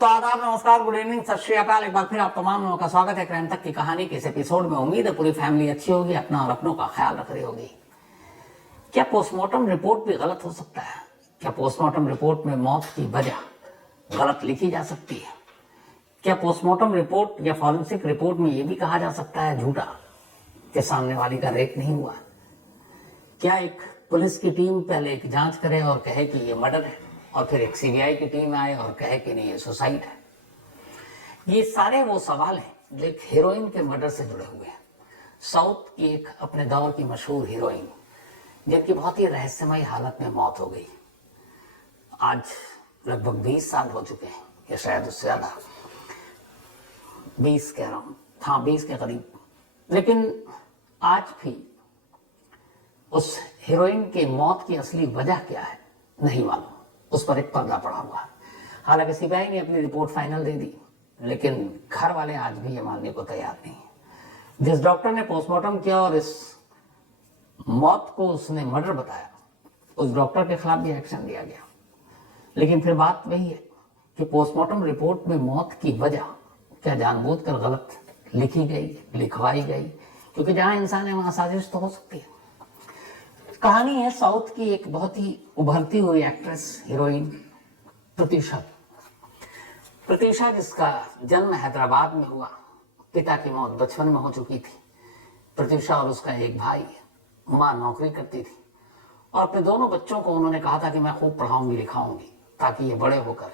तो आदाब, नमस्कार, गुड इवनिंग, सत श्री अकाल। एक बार फिर आप तमाम लोगों का स्वागत है क्राइम तक की कहानी के इस एपिसोड में। उम्मीद है पूरी फैमिली अच्छी होगी, अपना और अपनों का ख्याल रख रही होगी। क्या पोस्टमार्टम रिपोर्ट भी गलत हो सकता है? क्या पोस्टमार्टम रिपोर्ट में मौत की वजह गलत लिखी जा सकती है? क्या पोस्टमार्टम रिपोर्ट या फॉरेंसिक रिपोर्ट में यह भी कहा जा सकता है झूठा कि सामने वाली का रेप नहीं हुआ? क्या एक पुलिस की टीम पहले एक जांच करे और कहे कि ये मर्डर है, और फिर एक सीबीआई की टीम आए और कहे कि नहीं ये सुसाइड है? ये सारे वो सवाल हैं जो एक हीरोइन के मर्डर से जुड़े हुए हैं। साउथ की एक अपने दौर की मशहूर हीरोइन जिनकी बहुत ही रहस्यमयी हालत में मौत हो गई। आज लगभग 20 साल हो चुके हैं, या शायद उससे ज्यादा, 20 कह रहा हूं, हाँ 20 के करीब। लेकिन आज भी उस हीरोइन की मौत की असली वजह क्या है नहीं मालूम, उस पर एक पर्दा पड़ा हुआ है। हालांकि सीबीआई ने अपनी रिपोर्ट फाइनल दे दी, लेकिन घर वाले आज भी ये मानने को तैयार नहीं है। जिस डॉक्टर ने पोस्टमार्टम किया और इस मौत को उसने मर्डर बताया, उस डॉक्टर के खिलाफ भी एक्शन लिया गया। लेकिन फिर बात वही है कि पोस्टमार्टम रिपोर्ट में मौत की वजह क्या जानबूझकर गलत लिखी गई, लिखवाई गई? क्योंकि जहां इंसान है वहां साजिश तो हो सकती है। कहानी है साउथ की एक बहुत ही उभरती हुई एक्ट्रेस, हीरोइन प्रत्यूषा। प्रत्यूषा जिसका जन्म हैदराबाद में हुआ, पिता की मौत बचपन में हो चुकी थी। प्रत्यूषा और उसका एक भाई, माँ नौकरी करती थी और अपने दोनों बच्चों को उन्होंने कहा था कि मैं खूब पढ़ाऊंगी लिखाऊंगी ताकि ये बड़े होकर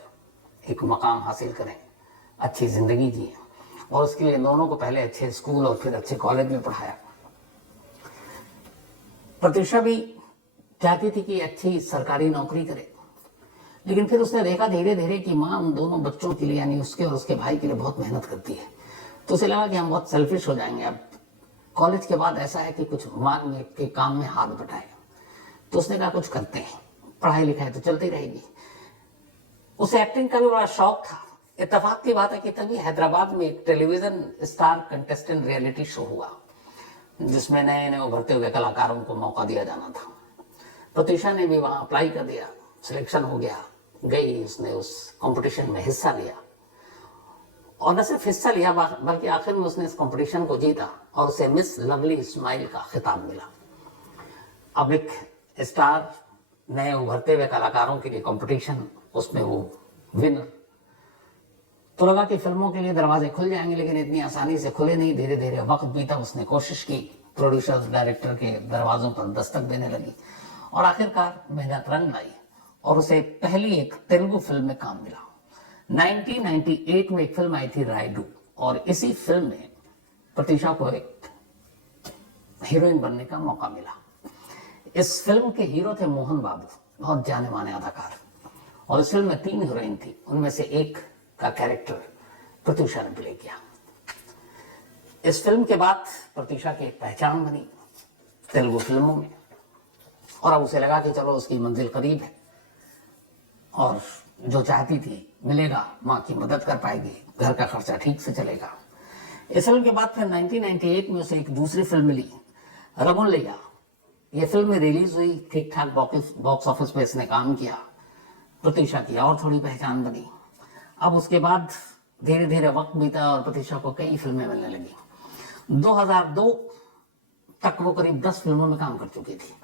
एक मकाम हासिल करें, अच्छी जिंदगी जिए। और उसके लिए दोनों को पहले अच्छे स्कूल और फिर अच्छे कॉलेज में पढ़ाया। प्रत्यूषा भी चाहती थी कि अच्छी सरकारी नौकरी करे, लेकिन फिर उसने देखा धीरे धीरे कि माँ उन दोनों बच्चों के लिए, यानी उसके और उसके भाई के लिए बहुत मेहनत करती है। तो उसे लगा कि हम बहुत सेल्फिश हो जाएंगे अब कॉलेज के बाद, ऐसा है कि कुछ मांग में के काम में हाथ बटाए। तो उसने कहा कुछ करते हैं, पढ़ाई लिखाई तो चलती रहेगी। उसे एक्टिंग का भी बड़ा शौक था। इत्तेफाक की बात है कि तभी हैदराबाद में एक television star contestant reality show हुआ जिसमें नए नए उभरते हुए कलाकारों को मौका दिया जाना था। प्रत्यूषा ने भी वहां अप्लाई कर दिया, सिलेक्शन हो गया, गई, उसने उस कंपटीशन में हिस्सा लिया। और न सिर्फ हिस्सा लिया बल्कि आखिर में उसने इस कंपटीशन को जीता और उसे मिस लवली स्माइल का खिताब मिला। अब एक स्टार, नए उभरते हुए कलाकारों के लिए कंपटीशन, उसमें वो विनर। तो लगा कि फिल्मों के लिए दरवाजे खुल जाएंगे, लेकिन इतनी आसानी से खुले नहीं। धीरे धीरे वक्त बीता, उसने कोशिश की, प्रोड्यूसर डायरेक्टर के दरवाजों पर दस्तक देने लगी और आखिरकार मेहनत रंग लाई और उसे पहली एक तेलुगु फिल्म में काम मिला। 1998 में एक फिल्म आई थी रायडू, और इसी फिल्म में प्रत्यूषा को एक हीरोइन बनने का मौका मिला। इस फिल्म के हीरो थे मोहन बाबू, बहुत जाने माने अदाकार। और इस फिल्म में 3 हीरोइन थी, उनमें से एक का कैरेक्टर प्रत्यूषा ने प्ले किया। इस फिल्म के बाद प्रत्यूषा की पहचान बनी तेलुगु फिल्मों में, और अब उसे लगा कि चलो उसकी मंजिल करीब है और जो चाहती थी मिलेगा, माँ की मदद कर पाएगी, घर का खर्चा ठीक से चलेगा। इस फिल्म के बाद फिर 1998 में उसे एक दूसरी फिल्म मिली, रमुलैया। ये फिल्म रिलीज हुई, ठीक ठाक बॉक्स ऑफिस पे इसने काम किया, प्रत्यूषा की और थोड़ी पहचान बनी। अब उसके बाद धीरे धीरे वक्त बीता और प्रत्यूषा को कई फिल्में मिलने लगी। 2002 तक वो करीब 10 फिल्मों में काम कर चुकी थी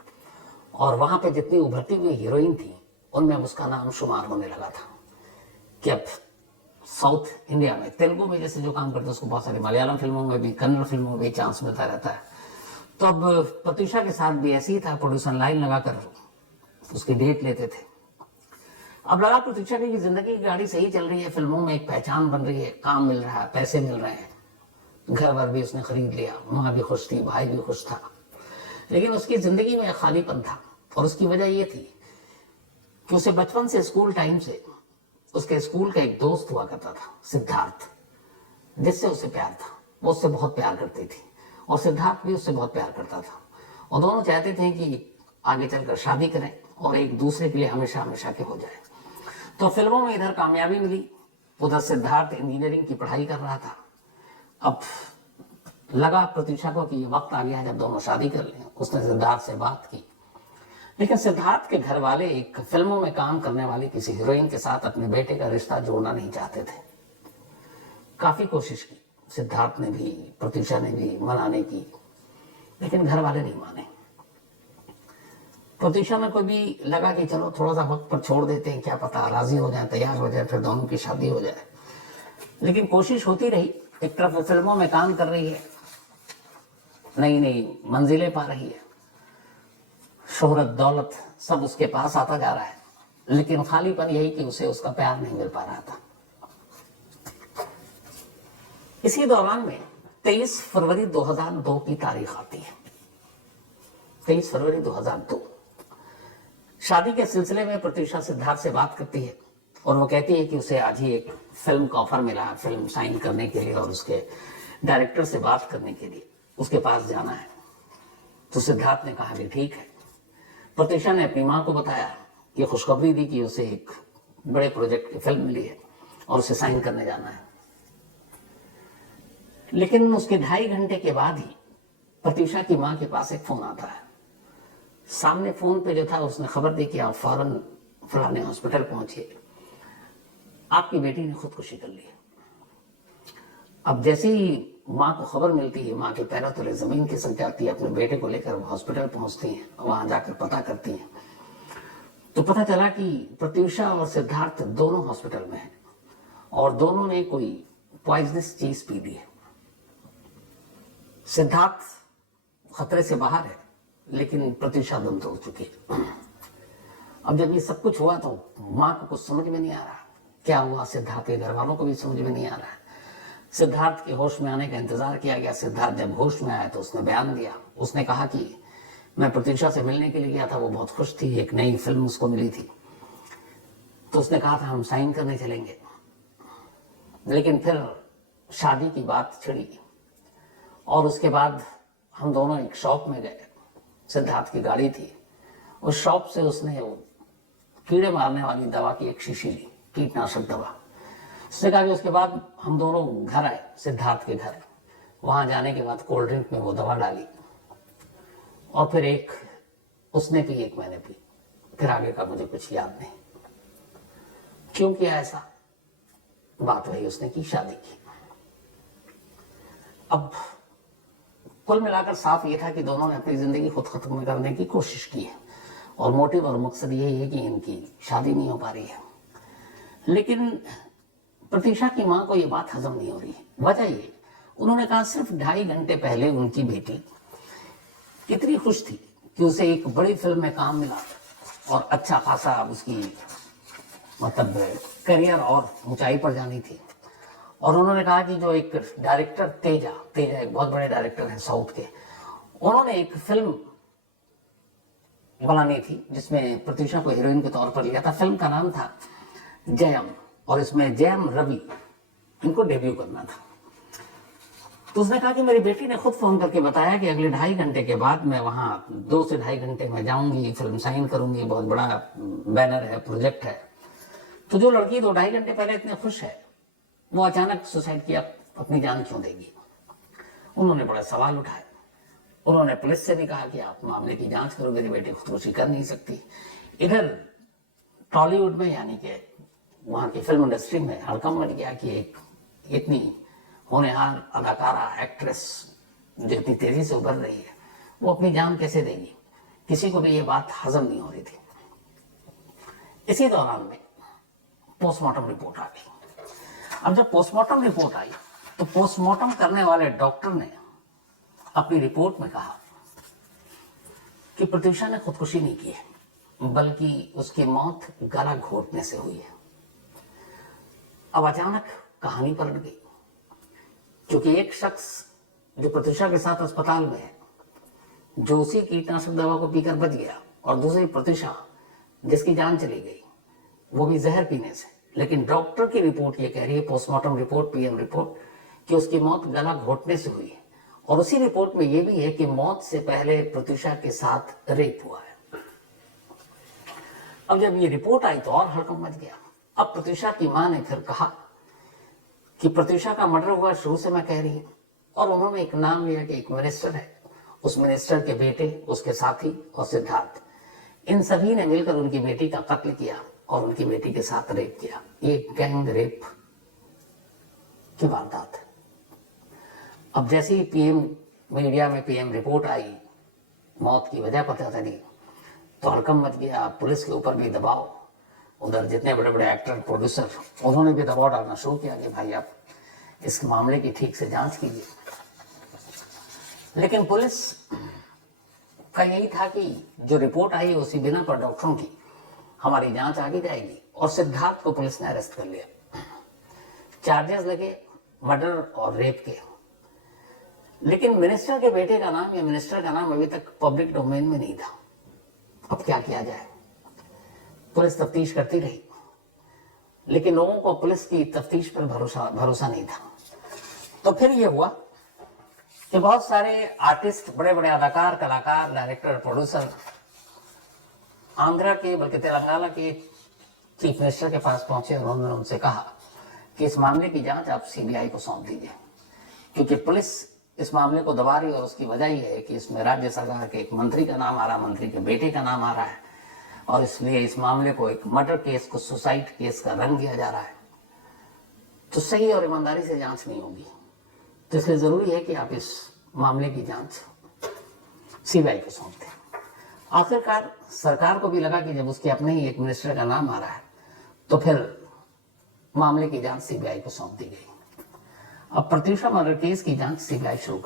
और वहां पे जितनी उभरती हुई हीरोइन थी उनमें उसका नाम शुमार होने लगा था कि अब साउथ इंडिया में, तेलुगु में जैसे जो काम करते उसको बहुत सारी मलयालम फिल्मों में भी, कन्नड़ फिल्मों में भी चांस मिलता रहता है। तो अब प्रत्यूषा के साथ भी ऐसे ही था, प्रोड्यूसर लाइन लगाकर उसकी डेट लेते थे। अब लगा प्रत्यूषा की जिंदगी की गाड़ी सही चल रही है, फिल्मों में एक पहचान बन रही है, काम मिल रहा है, पैसे मिल रहे हैं, घर वर भी उसने खरीद लिया, माँ भी खुश थी, भाई भी खुश था। लेकिन उसकी जिंदगी में एक खालीपन था, और उसकी वजह यह थी कि उसे बचपन से, स्कूल टाइम से, उसके स्कूल का एक दोस्त हुआ करता था, सिद्धार्थ, जिससे उसे प्यार था। वो उससे बहुत प्यार करती थी और सिद्धार्थ भी उससे बहुत प्यार करता था, और दोनों चाहते थे कि आगे चलकर शादी करें और एक दूसरे के लिए हमेशा हमेशा के हो जाए। तो फिल्मों में इधर कामयाबी मिली, उधर सिद्धार्थ इंजीनियरिंग की पढ़ाई कर रहा था। अब लगा प्रत्यूषा को कि ये वक्त आ गया है जब दोनों शादी कर लें। उसने सिद्धार्थ से बात की, लेकिन सिद्धार्थ के घर वाले एक फिल्मों में काम करने वाली किसी हीरोइन के साथ अपने बेटे का रिश्ता जोड़ना नहीं चाहते थे। काफी कोशिश की सिद्धार्थ ने भी, प्रत्यूषा ने भी मनाने की, लेकिन घर वाले नहीं माने। प्रत्यूषा में को भी लगा कि चलो थोड़ा सा वक्त पर छोड़ देते हैं, क्या पता राजी हो जाए, तैयार हो जाए, फिर दोनों की शादी हो जाए। लेकिन कोशिश होती रही। एक तरफ वो फिल्मों में काम कर रही है, नई नई मंजिलें पा रही है, शोहरत दौलत सब उसके पास आता जा रहा है, लेकिन खालीपन यही कि उसे उसका प्यार नहीं मिल पा रहा था। इसी दौरान में 23 फरवरी 2002 की तारीख आती है। 23 फरवरी 2002 शादी के सिलसिले में प्रत्यूषा सिद्धार्थ से बात करती है और वो कहती है कि उसे आज ही एक फिल्म का ऑफर मिला है, फिल्म साइन करने के लिए और उसके डायरेक्टर से बात करने के लिए उसके पास जाना है। तो सिद्धार्थ ने कहा कि ठीक है। प्रत्यूषा ने अपनी मां को बताया, ये खुशखबरी दी कि उसे एक बड़े प्रोजेक्ट की फिल्म मिली है और उसे साइन करने जाना है। लेकिन उसके 2.5 घंटे के बाद ही प्रत्यूषा की मां के पास एक फोन आता है। सामने फोन पे जो था उसने खबर दी कि आप फौरन फलाने हॉस्पिटल पहुंचिए, आपकी बेटी ने खुदकुशी कर ली है। अब जैसे ही मां को खबर मिलती है, मां के पैरों तले जमीन खिसक जाती है। अपने बेटे को लेकर हॉस्पिटल पहुंचती हैं, वहां जाकर पता करती हैं तो पता चला कि प्रत्यूषा और सिद्धार्थ दोनों हॉस्पिटल में हैं और दोनों ने कोई पॉइजनस चीज पी ली है। सिद्धार्थ खतरे से बाहर है, लेकिन प्रत्यूषा दम तोड़ चुकी है। अब जब ये सब कुछ हुआ तो मां को कुछ समझ में नहीं आ रहा क्या हुआ। सिद्धार्थ के घर वालों को भी समझ में नहीं आ रहा है। सिद्धार्थ के होश में आने का इंतजार किया गया। सिद्धार्थ जब होश में आया तो उसने बयान दिया। उसने कहा कि मैं प्रत्यूषा से मिलने के लिए गया था, वो बहुत खुश थी, एक नई फिल्म उसको मिली थी, तो उसने कहा था हम साइन करने चलेंगे। लेकिन फिर शादी की बात छिड़ी और उसके बाद हम दोनों एक शॉप में गए। सिद्धार्थ की गाड़ी थी, उस शॉप से उसने वो कीड़े मारने वाली दवा की एक शीशी ली, कीटनाशक दवा। उसने कहा कि उसके बाद हम दोनों घर आए, सिद्धार्थ के घर। वहां जाने के बाद कोल्ड ड्रिंक में वो दवा डाली और फिर एक उसने पी, एक मैंने पी। फिर आगे का मुझे कुछ याद नहीं। क्यों किया ऐसा? बात वही उसने की, शादी की। अब कुल मिलाकर साफ ये था कि दोनों ने अपनी जिंदगी खुद खत्म करने की कोशिश की है और मोटिव और मकसद यही है कि इनकी शादी नहीं हो पा रही है। लेकिन प्रत्यूषा की मां को ये बात हजम नहीं हो रही। वजह ये, उन्होंने कहा सिर्फ 2.5 घंटे पहले उनकी बेटी इतनी खुश थी कि उसे एक बड़ी फिल्म में काम मिला और अच्छा खासा उसकी मतलब करियर और ऊंचाई पर जानी थी। और उन्होंने कहा कि जो एक डायरेक्टर तेजा एक बहुत बड़े डायरेक्टर हैं साउथ के, उन्होंने एक फिल्म बनानी थी जिसमें प्रत्यूषा को हीरोइन के तौर पर लिया था। फिल्म का नाम था जयम और इसमें जयम रवि इनको डेब्यू करना था। तो उसने कहा कि मेरी बेटी ने खुद फोन करके बताया कि अगले 2.5 घंटे के बाद मैं वहां 2 से 2.5 घंटे में जाऊंगी, फिल्म साइन करूंगी, बहुत बड़ा बैनर है, प्रोजेक्ट है। तो जो लड़की 2-2.5 घंटे पहले इतने खुश है, वो अचानक सुसाइड किया, अपनी जान क्यों देगी? उन्होंने बड़ा सवाल उठाए। उन्होंने पुलिस से भी कहा कि आप मामले की जांच करो, मेरी बेटी खुदकुशी कर नहीं सकती। इधर टॉलीवुड में यानी कि वहां की फिल्म इंडस्ट्री में हड़कंप मच गया कि एक इतनी होनहार अदाकारा, एक्ट्रेस जो इतनी तेजी से उभर रही है, वो अपनी जान कैसे देगी? किसी को भी ये बात हजम नहीं हो रही थी। इसी दौरान में पोस्टमार्टम रिपोर्ट आ गई। अब जब पोस्टमार्टम रिपोर्ट आई तो पोस्टमार्टम करने वाले डॉक्टर ने अपनी रिपोर्ट में कहा कि प्रत्यूषा ने खुदकुशी नहीं की है, बल्कि उसकी मौत गला घोटने से हुई है। अब अचानक कहानी पलट गई, क्योंकि एक शख्स जो प्रत्यूषा के साथ अस्पताल में है, जो उसी कीटनाशक दवा को पीकर बच गया, और दूसरी प्रत्यूषा जिसकी जान चली गई, वो भी जहर पीने से। लेकिन डॉक्टर की रिपोर्ट ये कह रही है, पोस्टमार्टम रिपोर्ट, पीएम रिपोर्ट, कि उसकी मौत गला घोटने से हुई है। और उसी रिपोर्ट में ये भी है कि मौत से पहले प्रत्यूषा के साथ रेप हुआ है। अब जब ये रिपोर्ट आई तो और हड़कंप मच गया। अब प्रत्यूषा की मां ने फिर कहा कि प्रत्यूषा का मर्डर हुआ, शुरू से मैं कह रही हूं। और उन्होंने एक नाम लिया कि एक मिनिस्टर है, उस मिनिस्टर के बेटे, उसके साथी और सिद्धार्थ, इन सभी ने मिलकर उनकी बेटी का कत्ल किया और उनकी बेटी के साथ रेप किया। ये गैंग रेप की वारदात है। अब जैसे ही पीएम मीडिया में पीएम रिपोर्ट आई, मौत की वजह पता चली, तो हड़कंप मच गया। पुलिस के ऊपर भी दबाव, उधर जितने बड़े बड़े एक्टर प्रोड्यूसर उन्होंने भी दबाव डालना शुरू किया कि भाई आप इस मामले की ठीक से जांच कीजिए। लेकिन पुलिस का यही था कि जो रिपोर्ट आई उसी बिना पर डॉक्टरों की हमारी जांच आगे जाएगी, और सिद्धार्थ को पुलिस ने अरेस्ट कर लिया। चार्जेस लगे मर्डर और रेप के। लेकिन मिनिस्टर के बेटे का नाम या मिनिस्टर का नाम अभी तक पब्लिक डोमेन में नहीं था। अब क्या किया जाए? पुलिस तफ्तीश करती रही, लेकिन लोगों को पुलिस की तफ्तीश पर भरोसा नहीं था। तो फिर ये हुआ कि बहुत सारे आर्टिस्ट, बड़े बड़े अदाकार, कलाकार, डायरेक्टर, प्रोड्यूसर आंध्रा के बल्कि तेलंगाना के चीफ मिनिस्टर के पास पहुंचे और उन्होंने उनसे कहा कि इस मामले की जांच आप सीबीआई को सौंप दीजिए, क्योंकि पुलिस इस मामले को दबा रही है। और उसकी वजह यह है कि इसमें राज्य सरकार के एक मंत्री का नाम आ रहा है, मंत्री के बेटे का नाम आ रहा है, और इसलिए इस मामले को एक मर्डर केस को सुसाइड केस का रंग दिया जा रहा है। तो सही और ईमानदारी से जांच नहीं होगी। तो इसलिए जरूरी है कि आप इस मामले की जांच सीबीआई को सौंप दें। आखिरकार सरकार को भी लगा कि जब उसके अपने ही एक मिनिस्टर का नाम आ रहा है, तो फिर मामले की जांच सीबीआई को सौंप दी गई। अब प्रत्यूषा मर्डर केस की जांच सीबीआई शुरू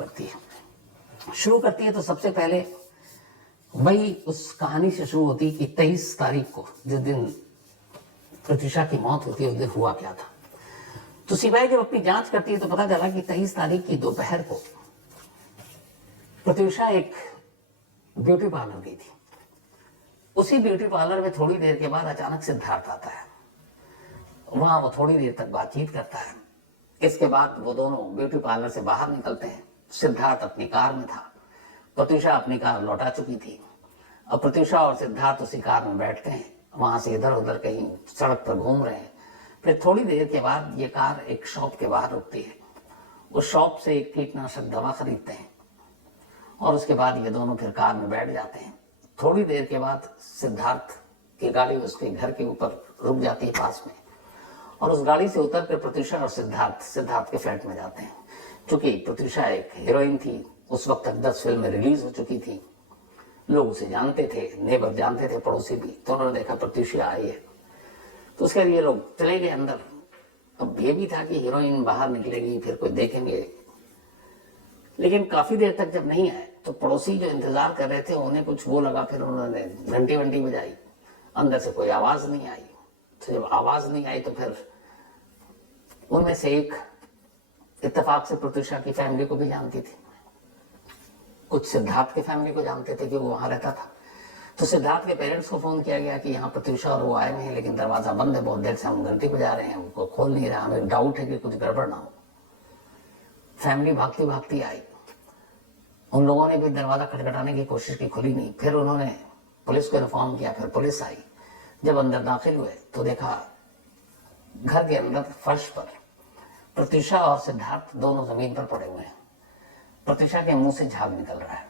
करती है तो सबसे पहले वही उस कहानी से शुरू होती है कि 23 तारीख को जिस दिन प्रत्यूषा की मौत होती है उस दिन हुआ क्या था। तो सीबीआई जब अपनी जांच करती है तो पता चला कि 23 तारीख की दोपहर को प्रत्यूषा एक ब्यूटी पार्लर गई थी। उसी ब्यूटी पार्लर में थोड़ी देर के बाद अचानक सिद्धार्थ आता है। वहां वो थोड़ी देर तक बातचीत करता है। इसके बाद वो दोनों ब्यूटी पार्लर से बाहर निकलते हैं। सिद्धार्थ अपनी कार में था, प्रत्यूषा अपनी कार लौटा चुकी थी। अब प्रत्यूषा और सिद्धार्थ उसी कार में बैठते हैं, वहां से इधर उधर कहीं सड़क पर घूम रहे हैं। फिर थोड़ी देर के बाद ये कार एक शॉप के बाहर रुकती है। उस शॉप से एक कीटनाशक दवा खरीदते हैं और उसके बाद ये दोनों फिर कार में बैठ जाते हैं। थोड़ी देर के बाद सिद्धार्थ की गाड़ी उसके घर के ऊपर रुक जाती है पास में, और उस गाड़ी से उतर कर प्रत्यूषा और सिद्धार्थ के फ्लैट में जाते हैं। क्योंकि प्रत्यूषा एक हीरोइन थी, उस वक्त तक 10 फिल्में रिलीज हो चुकी थी, लोग उसे जानते थे, नेबर जानते थे, पड़ोसी भी। तो उन्होंने देखा प्रत्यूषा आई है, तो उसके लिए लोग चले गए अंदर। अब ये भी था कि हीरोइन बाहर निकलेगी, फिर कोई देखेंगे। लेकिन काफी देर तक जब नहीं आए तो पड़ोसी जो इंतजार कर रहे थे उन्हें कुछ वो लगा, फिर उन्होंने घंटी वंटी बजाई, अंदर से कोई आवाज नहीं आई। तो जब आवाज नहीं आई तो फिर उनमें से एक इत्तेफाक से प्रत्यूषा की फैमिली को भी जानती थी, कुछ सिद्धार्थ की फैमिली को जानते थे कि वो वहां रहता था। तो सिद्धार्थ के पेरेंट्स को फोन किया गया कि यहाँ प्रत्यूषा और वो आए हैं, लेकिन दरवाजा बंद है, बहुत देर से हम घंटी बजा रहे हैं, उनको खोल नहीं रहा, हमें डाउट है कि कुछ गड़बड़ ना हो। फैमिली भागती भागती आई। उन लोगों ने भी दरवाजा खटखटाने की कोशिश की, खुली नहीं। फिर उन्होंने पुलिस को इन्फॉर्म किया, फिर पुलिस आई। जब अंदर दाखिल हुए तो देखा घर के अंदर फर्श पर प्रत्यूषा और सिद्धार्थ दोनों जमीन पर पड़े हुए हैं। प्रत्यूषा के मुंह से झाग निकल रहा है।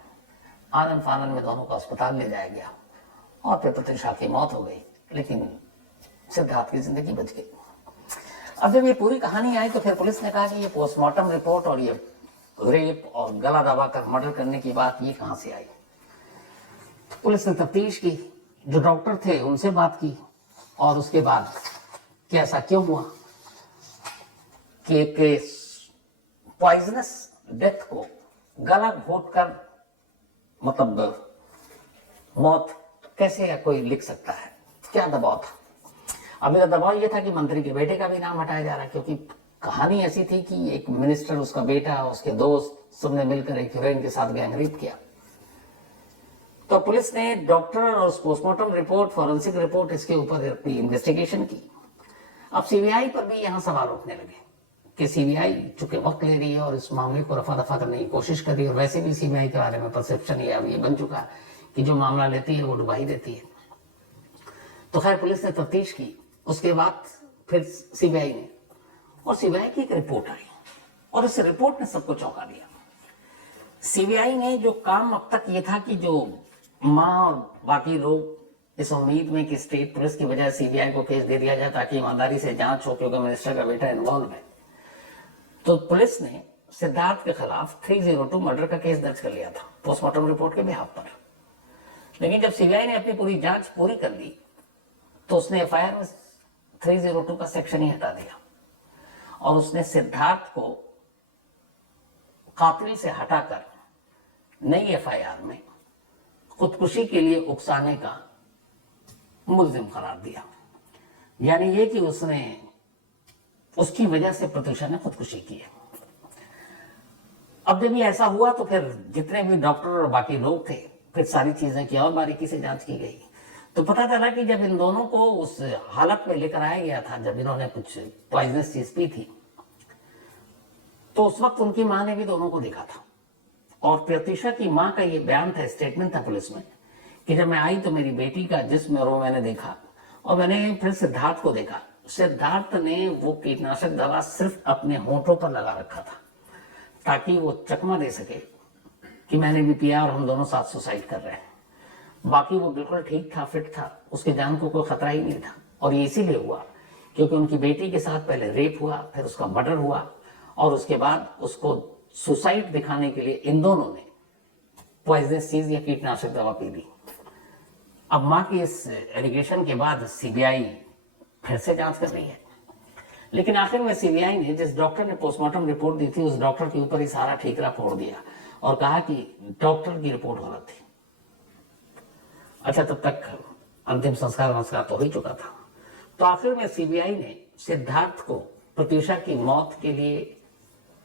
आनन फानन में दोनों को अस्पताल ले जाया गया और फिर प्रत्यूषा की मौत हो गई, लेकिन सिद्धार्थ की जिंदगी बच गई। अब जब ये पूरी कहानी आई तो फिर पुलिस ने कहा कि ये पोस्टमार्टम रिपोर्ट और ये रेप और गला दबाकर मर्डर करने की बात ये कहां से आई। पुलिस ने तफ्तीश की, जो डॉक्टर थे उनसे बात की, और उसके बाद कि ऐसा क्यों हुआ कि पॉइजनस डेथ को गला घोटकर मतलब मौत कैसे कोई लिख सकता है, क्या दबाव था। अभी का दबाव यह था कि मंत्री के बेटे का भी नाम हटाया जा रहा है, क्योंकि कहानी ऐसी थी कि एक मिनिस्टर, उसका बेटा, उसके दोस्त सबने मिलकर एक हीरोइन के साथ गैंगरेप किया। तो पुलिस ने डॉक्टर और पोस्टमार्टम रिपोर्ट, फॉरेंसिक रिपोर्ट, इसके ऊपर अपनी इन्वेस्टिगेशन की। अब सीबीआई पर भी यहां सवाल उठने लगे कि सीबीआई चूंकि वक्त ले रही है और इस मामले को रफा दफा करने की कोशिश कर रही है, और वैसे भी सीबीआई के बारे में परसेप्शन ये बन चुका है कि जो मामला लेती है वो डुबा ही देती है। तो खैर पुलिस ने तफ्तीश की, उसके बाद फिर सीबीआई ने, और सीबीआई की एक रिपोर्ट आई और उस रिपोर्ट ने सबको चौंका दिया। सीबीआई ने जो काम अब तक ये था कि जो माँ और बाकी लोग इस उम्मीद में कि स्टेट पुलिस की वजह सीबीआई को केस दे दिया जाए ताकि ईमानदारी से जांच हो, क्योंकि मिनिस्टर का बेटा इन्वॉल्व है। तो पुलिस ने सिद्धार्थ के खिलाफ 302 मर्डर का केस दर्ज कर लिया था पोस्टमार्टम रिपोर्ट के बिहाफ पर। लेकिन जब सीबीआई ने अपनी पूरी जांच पूरी कर ली तो उसने एफआईआर में 302 का सेक्शन ही हटा दिया और उसने सिद्धार्थ को कातिल से हटाकर नई एफआईआर में खुदकुशी के लिए उकसाने का मुल्जिम करार दिया। यानी ये कि उसकी वजह से प्रत्युषा ने खुदकुशी की है। अब जब ये ऐसा हुआ तो फिर जितने भी डॉक्टर और बाकी लोग थे, फिर सारी चीजें की और बारीकी से जांच की गई। तो पता चला कि जब इन दोनों को उस हालत में लेकर आया गया था जब इन्होंने कुछ पॉइजनस चीज पी थी, तो उस वक्त उनकी मां ने भी दोनों को देखा था। और प्रत्युषा की मां का ये बयान था, स्टेटमेंट था पुलिस में, कि जब मैं आई तो मेरी बेटी का जिस्म और वो मैंने देखा और मैंने फिर सिद्धार्थ को देखा। सिद्धार्थ ने वो कीटनाशक दवा सिर्फ अपने होंठों पर लगा रखा था ताकि वो चकमा दे सके कि मैंने भी पिया और हम दोनों साथ सुसाइड कर रहे हैं। बाकी वो बिल्कुल ठीक था, फिट था, उसकी जान को कोई खतरा ही नहीं था। और ये इसीलिए हुआ क्योंकि उनकी बेटी के साथ पहले रेप हुआ, फिर उसका मर्डर हुआ और उसके बाद उसको सुसाइड दिखाने के लिए इन दोनों ने पॉइजनस चीज या कीटनाशक दवा पी ली। अब मां की इस एलिगेशन के बाद सीबीआई फिर से जांच कर रही है, लेकिन आखिर में सीबीआई ने जिस डॉक्टर ने पोस्टमार्टम रिपोर्ट दी थी उस डॉक्टर के ऊपर ही सारा ठीकरा फोड़ दिया और कहा कि डॉक्टर की रिपोर्ट गलत थी। अच्छा, तब तक अंतिम संस्कार तो हो ही चुका था। तो आखिर में सीबीआई ने सिद्धार्थ को प्रत्युषा की मौत के लिए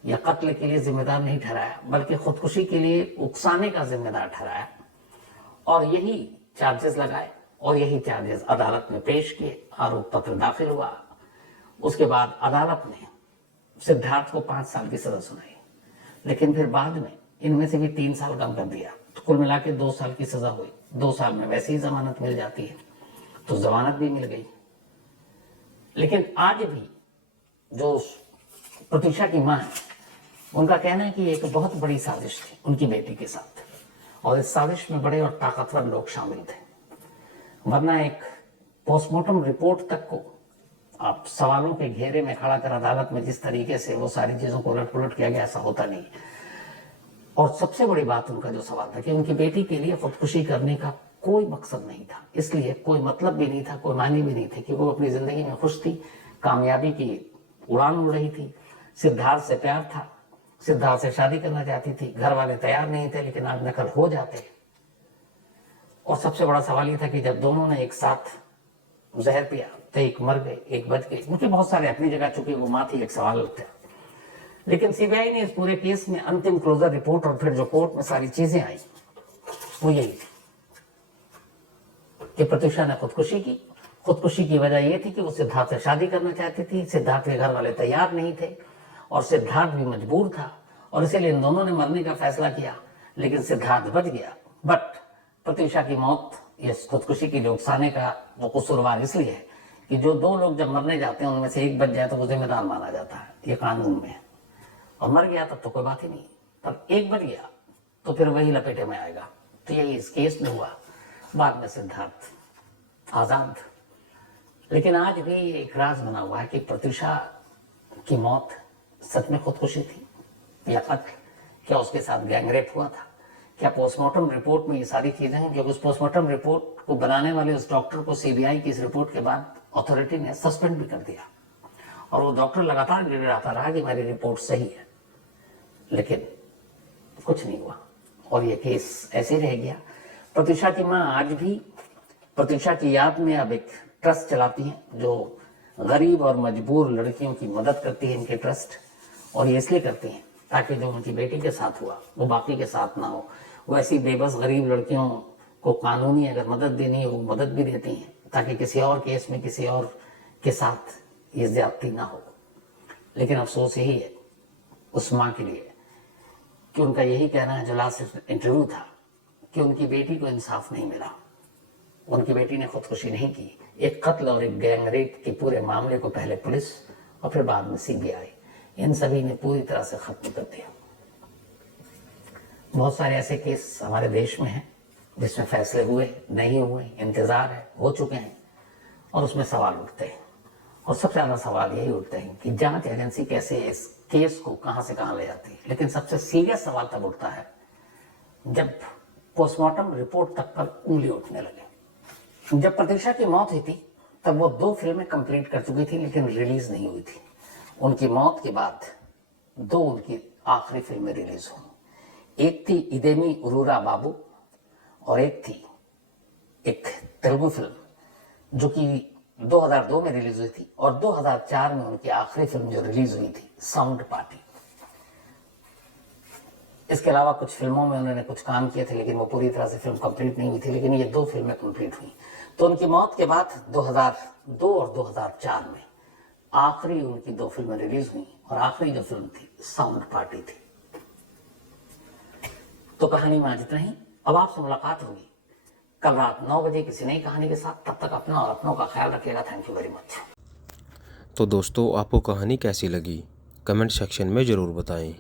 या कत्ल के लिए जिम्मेदार नहीं ठहराया, बल्कि खुदकुशी के लिए उकसाने का जिम्मेदार ठहराया और यही चार्जेस लगाए और यही चार्जेस अदालत में पेश किए। आरोप पत्र दाखिल हुआ। उसके बाद अदालत ने सिद्धार्थ को 5 साल की सजा सुनाई, लेकिन फिर बाद में इनमें से भी 3 साल कम कर दिया, तो कुल मिला के 2 साल की सजा हुई। 2 साल में वैसे ही जमानत मिल जाती है, तो जमानत भी मिल गई। लेकिन आज भी जो प्रत्युषा की मां है, उनका कहना है कि एक बहुत बड़ी साजिश थी उनकी बेटी के साथ और इस साजिश में बड़े और ताकतवर लोग शामिल थे, वरना एक पोस्टमार्टम रिपोर्ट तक को आप सवालों के घेरे में खड़ा कर अदालत में जिस तरीके से वो सारी चीजों को उलट पुलट किया गया, ऐसा होता नहीं। और सबसे बड़ी बात उनका जो सवाल था कि उनकी बेटी के लिए खुदकुशी करने का कोई मकसद नहीं था, इसलिए कोई मतलब भी नहीं था, कोई मानी भी नहीं थी, क्योंकि वो अपनी जिंदगी में खुश थी, कामयाबी की उड़ान उड़ रही थी, सिद्धार्थ से प्यार था, सिद्धार्थ से शादी करना चाहती थी, घर वाले तैयार नहीं थे, लेकिन आज न कल हो जाते। और सबसे बड़ा सवाल ये था कि जब दोनों ने एक साथ जहर पिया तो एक मर गए, एक बच गए। उनके बहुत सारे अपनी जगह, चूंकि वो मां थी, एक सवाल था। लेकिन सीबीआई ने इस पूरे केस में अंतिम क्लोजर रिपोर्ट और फिर जो कोर्ट में सारी चीजें आई वो यही थी कि प्रत्युषा ने खुदकुशी की। खुदकुशी की वजह यह थी कि वो सिद्धार्थ से शादी करना चाहती थी, सिद्धार्थ के घर वाले तैयार नहीं थे और सिद्धार्थ भी मजबूर था और इसीलिए इन दोनों ने मरने का फैसला किया, लेकिन सिद्धार्थ बच गया। बट प्रत्युषा की मौत इस खुदकुशी की उकसाने का वो कसूरवार इसलिए है कि जो 2 लोग जब मरने जाते हैं उनमें से एक बच जाए तो वो जिम्मेदार माना जाता है, ये कानून में। और मर गया तब तो कोई बात ही नहीं, पर एक बच गया तो फिर वही लपेटे में आएगा। तो यही इस केस में हुआ। बाद में सिद्धार्थ आजाद। लेकिन आज भी एक राज बना हुआ है कि प्रत्युषा की मौत सच में खुदकुशी थी या कत्ल, क्या उसके साथ गैंगरेप हुआ था, क्या पोस्टमार्टम रिपोर्ट में ये सारी चीजें हैं। क्योंकि उस पोस्टमार्टम रिपोर्ट को बनाने वाले उस डॉक्टर को सीबीआई की इस रिपोर्ट के बाद अथॉरिटी ने सस्पेंड भी कर दिया और वो डॉक्टर लगातार गिड़गिड़ाता रहा कि मेरी रिपोर्ट सही है, लेकिन कुछ नहीं हुआ और ये केस ऐसे रह गया। प्रत्युषा की मां आज भी प्रत्युषा की याद में अब एक ट्रस्ट चलाती हैं जो गरीब और मजबूर लड़कियों की मदद करती है, इनके ट्रस्ट। और ये इसलिए करती हैं ताकि जो उनकी बेटी के साथ हुआ वो बाकी के साथ ना हो। वो ऐसी बेबस गरीब लड़कियों को कानूनी अगर मदद देनी है वो मदद भी देती हैं ताकि किसी और केस में किसी और के साथ ये ज्यादती ना हो। लेकिन अफसोस यही है उस माँ के लिए कि उनका यही कहना है, जो लास्ट इंटरव्यू था, कि उनकी बेटी को इंसाफ नहीं मिला। उनकी बेटी ने खुदकुशी नहीं की। एक कत्ल और एक गैंगरेप के पूरे मामले को पहले पुलिस और फिर बाद में सीबीआई, इन सभी ने पूरी तरह से खत्म कर दिया। बहुत सारे ऐसे केस हमारे देश में हैं जिसमें फैसले हुए, नहीं हुए, इंतजार है, हो चुके हैं, और उसमें सवाल उठते हैं। और सबसे ज़्यादा सवाल यही उठते हैं कि जांच एजेंसी कैसे इस केस को कहां से कहां ले जाती है। लेकिन सबसे सीरियस सवाल तब उठता है जब पोस्टमार्टम रिपोर्ट तक पर उंगली उठने लगे। जब प्रतीक्षा की मौत हुई थी तब वो 2 फिल्में कंप्लीट कर चुकी थी, लेकिन रिलीज नहीं हुई थी। उनकी मौत के बाद 2 उनकी आखिरी फिल्में रिलीज हुई। एक थी इदेमी उरूरा बाबू और एक थी एक तेलुगु फिल्म जो कि 2002 में रिलीज हुई थी, और 2004 में उनकी आखिरी फिल्म जो रिलीज हुई थी साउंड पार्टी। इसके अलावा कुछ फिल्मों में उन्होंने कुछ काम किए थे, लेकिन वो पूरी तरह से फिल्म कंप्लीट नहीं हुई थी। लेकिन ये 2 फिल्में कंप्लीट हुई। तो उनकी मौत के बाद 2002 और 2004 में आखिरी उनकी 2 फिल्में रिलीज हुई, और आखिरी जो फिल्म थी साउंड पार्टी थी। तो कहानी में आज इतना ही। अब आपसे मुलाकात होगी कल रात 9 बजे किसी नई कहानी के साथ। तब तक अपना और अपनों का ख्याल रखिएगा। Thank you very much. तो दोस्तों, आपको कहानी कैसी लगी कमेंट सेक्शन में ज़रूर बताएं।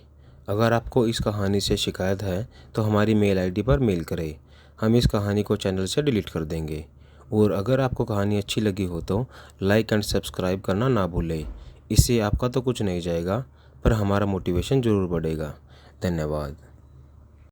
अगर आपको इस कहानी से शिकायत है तो हमारी मेल आईडी पर मेल करें। हम इस कहानी को चैनल से डिलीट कर देंगे। और अगर आपको कहानी अच्छी लगी हो तो लाइक एंड सब्सक्राइब करना ना भूलें। इससे आपका तो कुछ नहीं जाएगा, पर हमारा मोटिवेशन ज़रूर बढ़ेगा। धन्यवाद।